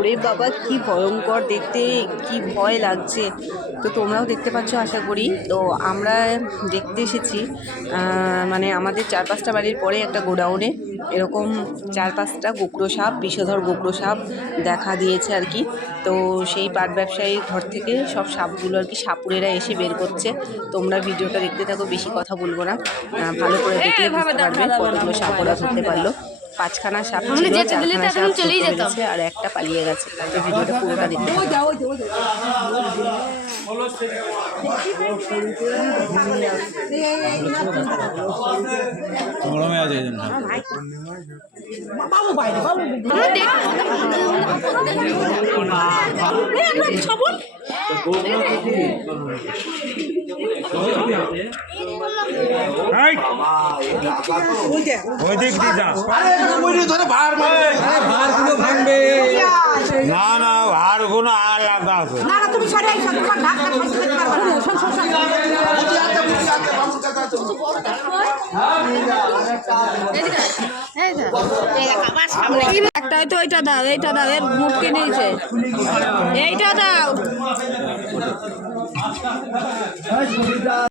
ওরে বাবা কি ভয়ঙ্কর দেখতে কি ভয় লাগছে। তো তোমরাও দেখতে পাচ্ছ আশা করি। তো আমরা দেখতে এসেছি মানে আমাদের চার পাঁচটা বাড়ির পরে একটা গোডাউনে। এরকম চার পাঁচটা গোকরো সাপ বিষধর গোকরো সাপ দেখা দিয়েছে আর কি। তো সেই পাট ব্যবসায়ীর ঘর থেকে সব সাপগুলো আর কি সাপুরেরা এসে বের করছে। তোমরা ভিডিওটা দেখতে থাকো বেশি কথা বলব না। ভালো করে দেখলে বুঝতে পারবে কতগুলো সাপ ওরা ধরতে পারল। পাঁচখানা সাপ ছিল চারখানা সাপ চলেই যেতাম আর একটা পালিয়ে গেছে তো ভিডিওটা পুরোটা দেখতে। গরমে আছে এই জন্য ওই দিক দিয়ে যা। না না কোনো আলাদা আছে। একটাই তো এইটা দাও এইটা দাও এর মুটকে নিয়েছে? এইটা দাও।